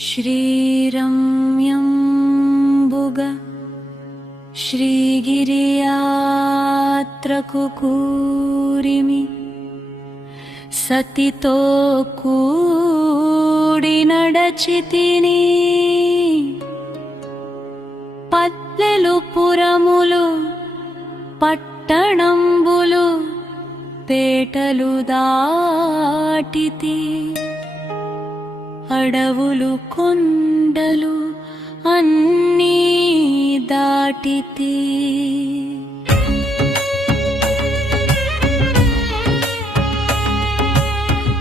శ్రీరమ్యంబుగ శ్రీగిరియాత్రకు కూరిమి సతితో కూడి నడచితిని పల్లెలు పురములు పట్టణంబులు పేటలు దాటితి అడవులు కొండలు అన్నీ దాటితి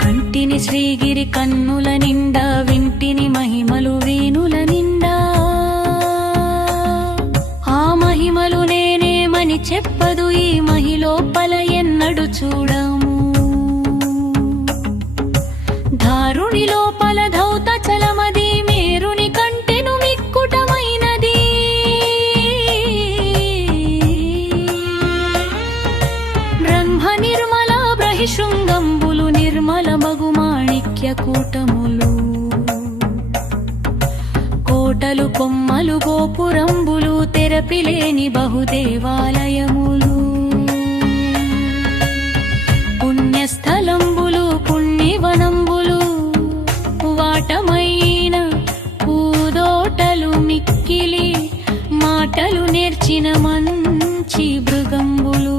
కంటిని శ్రీగిరి కన్నుల నిండా వింటిని మహిమలు వేణుల నిండా ఆ మహిమలు నేనేమని చెప్పదు ఈ మహిలోపల ఎన్నడు చూడము ధారుని లోపల ధౌత చలమది మేరుని కంటెను మిక్కుటమైనది బ్రహ్మ నిర్మల బ్రహిశృంగంబులు నిర్మల మగు మాణిక్య కూటములు కోటలు కొమ్మలు గోపురంబులు తెరపిలేని బహుదేవాలయములు పుణ్యస్థలంబులు పుణ్యవనంబులు వాటమైన పూదోటలు మిక్కిలి మాటలు నేర్చిన మంచి మృగంబులు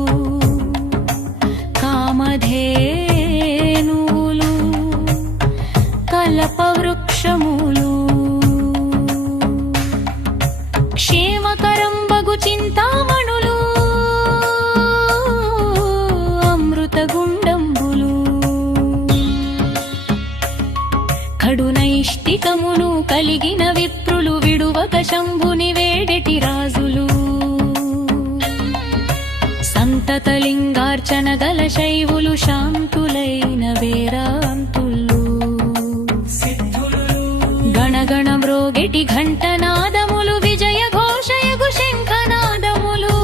కామధేనువులు కల్పవృక్షములు క్షేమకరంబగు చింతామణులు అమృతగుండంబులు కడునైష్టికమును కలిగిన విప్రులు విడువక శంభుని వేడెటి రాజులు సంతతలింగార్చన గల శైవులు శాంతులైన వేరాంతులు గణగణ మ్రోగెటి ఘంటనాదములు విజయ ఘోషయగు శంఖనాదములు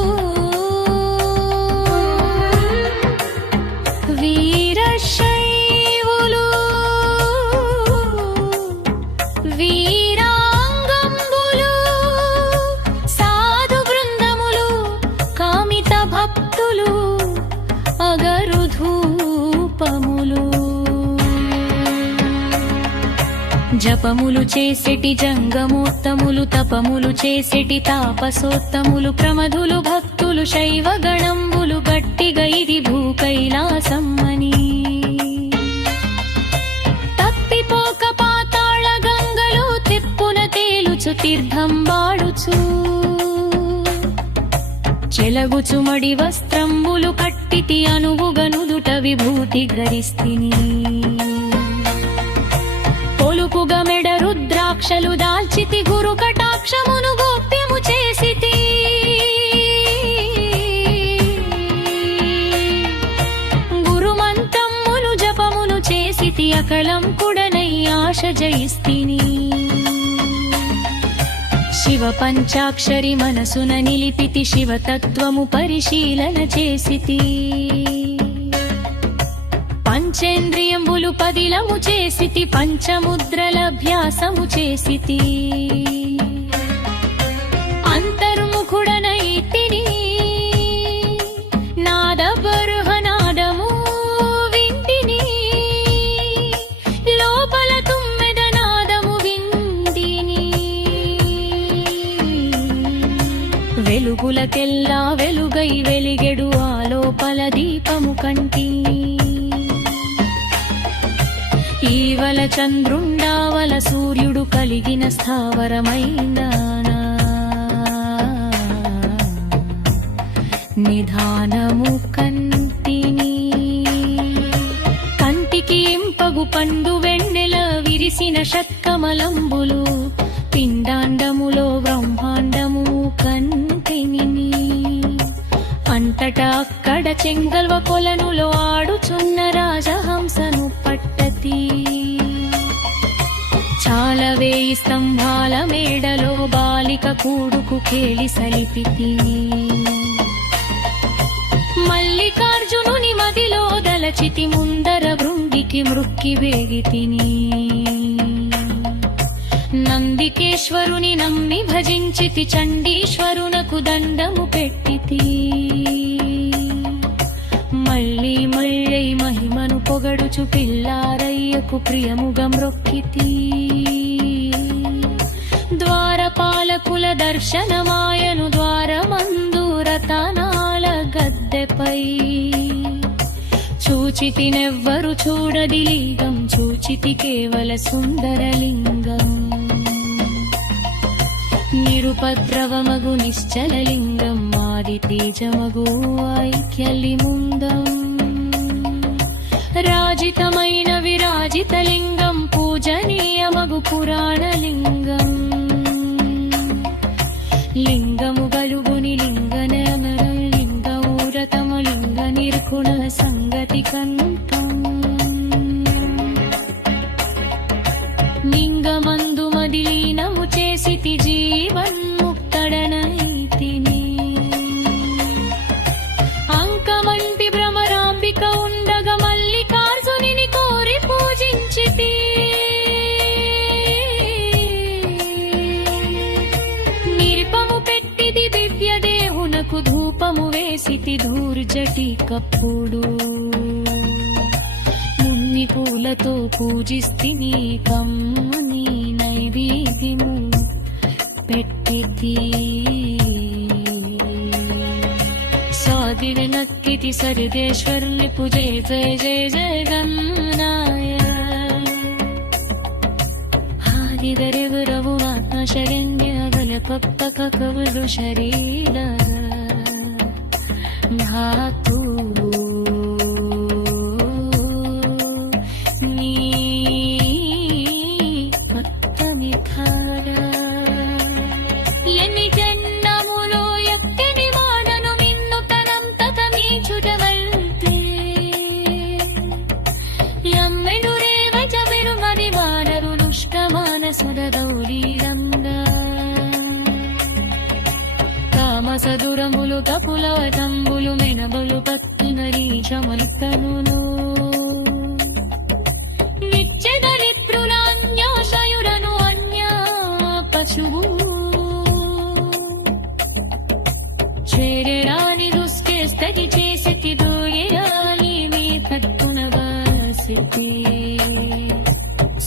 వీరశైవులు వీరాంగంబులు సాధు బృందములు కామిత భక్తులు అగరు ధూపములు జపములు చేసెటి జంగమోత్తములు తపములు చేసెటి తాపసోత్తములు ప్రమధులు భక్తులు శైవ గణంబులు గట్టిగా ఇది భూకైలాసమ్మని తప్పిపోక పాతాళ గంగలో తిప్పున తేలుచు తీర్థం బాడుచు చెలగుచు మడి వస్త్రంబులు కట్టితి అనువుగనుదుట విభూతి గరిస్తిని పొలుపుగా మెడ రుద్రాక్షలు దాల్చితి గురు కటాక్షమును గోప్యము చేసితి గురుమంత్రములు జపమును చేసితి అకలం కుడనై ఆశ జయిస్తిని శివ పంచాక్షరి మనసున నిలిపితి శివతత్వము పరిశీలన చేసితి పంచేంద్రియంబులు పదిలము చేసితి పంచముద్రలభ్యాసము చేసితి అంతర్ముఖుడనైతిని నాద బర్హనాదము వింటిని లోపల తుమ్మెద నాదము వింటిని వెలుగులకెల్లా వెలుగై వెలిగెడు ఆ లోపల దీపము కంటిని ఈవల చంద్రుండావల సూర్యుడు కలిగిన స్థావరమైన నిధానము కంటిని కంటికి ఇంపగు పండు వెన్నెల విరిసిన షట్కమలంబులు పిండాండములో బ్రహ్మాండము కంటిని అంతటా అక్కడ చెంగల్వ కొలనులో ఆడుచున్న రాజహంసను పట్టతి చాలా వేయి స్తంభాల మేడలో బాలిక కూడుకు కేళి సలిపితి మల్లికార్జునుని మదిలో దలచితి ముందర భృంగికి మృక్కి వేగితిని ఏకేశ్వరుని నమ్మి భజించితి చండీశ్వరునకు దండము పెట్టితి మళ్ళీ మళ్ళీ మహిమను పొగడుచు పిల్లారయ్యకు ప్రియముగా మ్రొక్కితి ద్వారపాలకుల దర్శనమాయను ద్వారమందు రతనాల గద్దెపై చూచితినెవ్వరు చూడది లింగం చూచితి కేవల సుందరలింగం నిరుపద్రవమగు నిశ్చలలింగం ఆది తేజమగు ఐక్యలిముందం రాజితమైన విరాజితలింగం పూజనీయమగు పురాణలింగం లింగము గలుగుని లింగనమరం లింగౌరతము లింగ నిర్గుణ సంగతి కంఠం లింగమందు మదిలీనము చేసితి జీవన్ముక్తడనైతిని అంకమంటి భ్రమరాంబిక ఉండగ మల్లికార్జునిని కోరి పూజించితి నిర్పము పెట్టిది దివ్యదేవునకు ధూపము వేసితి ధూర్జటి కప్పుడు మున్ని పూలతో పూజిస్తిని కమ్మని నైవేద్యము పెట్టితి సాదిరి నక్కితి సరిదేశ్వరుని పూజే జయ జయ జగన్నాయ హాదిదరెవరవు ఆత్మశరణ్య గలపప్పక కవులు శరీర ధాతు సదురములు తపుల తంబులు మెనబలు పత్తిన రీచమలికను నిత్యదరిద్రులాన్యాశయురను అన్యా పశువు చేరాని దుష్కేస్తది చేసితి దోయరాని మీ తత్తున వాసితి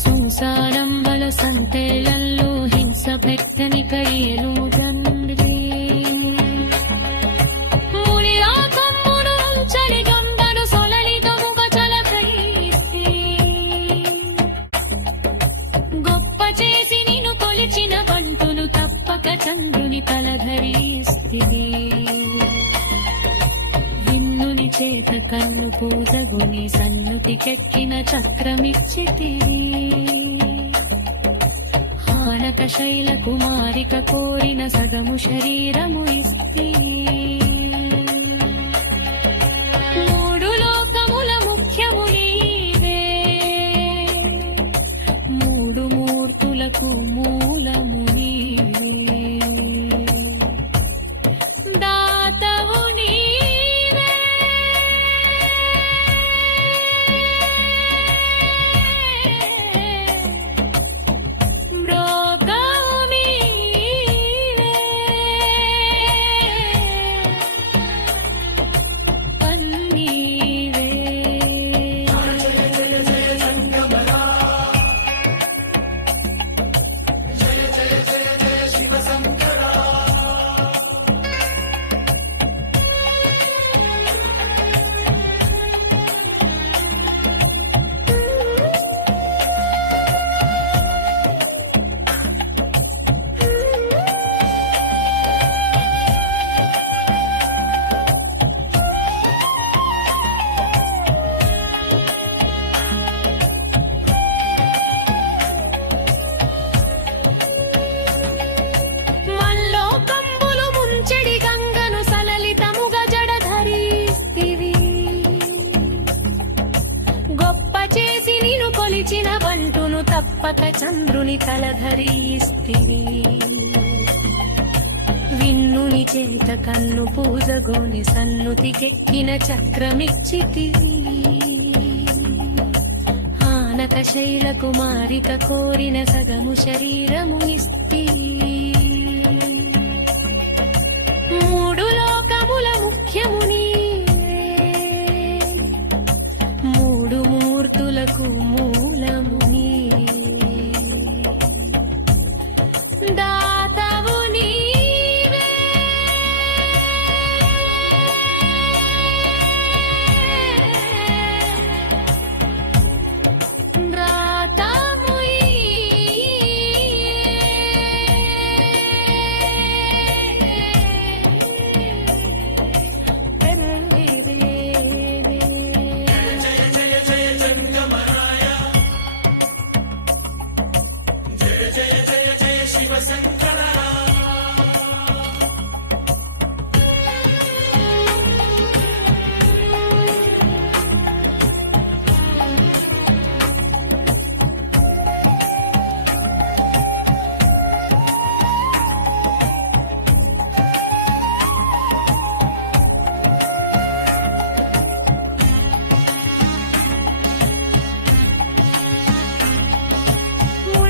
సంసారం బల సంతేలల్లో హింస పెట్టని కయ్యలు తండ్రి చంద్రుని తలధరిస్తివి విన్నుని చేత కన్ను పూజగుని సన్నుతికెక్కిన చక్రమిచ్చితివి ఆనక శైల కుమారిక కోరిన సగము శరీరము ఇస్తి మూడు లోకముల ముఖ్యము నీవే మూడు మూర్తులకు మూలము తప్పక చంద్రుని తలధరిస్తివి విన్నుని చేత కన్ను పూజగోని సన్నుతికెక్కిన చక్రమిచ్చితివి ఆనక శైల కుమారిక కోరిన సగము శరీరము ఇస్తి మూడు లోకముల ముఖ్యము నీవే మూడు మూర్తులకు మూలము నీవే దాతవు నీవే దాతవు జయ జయ జయ శివ శంకర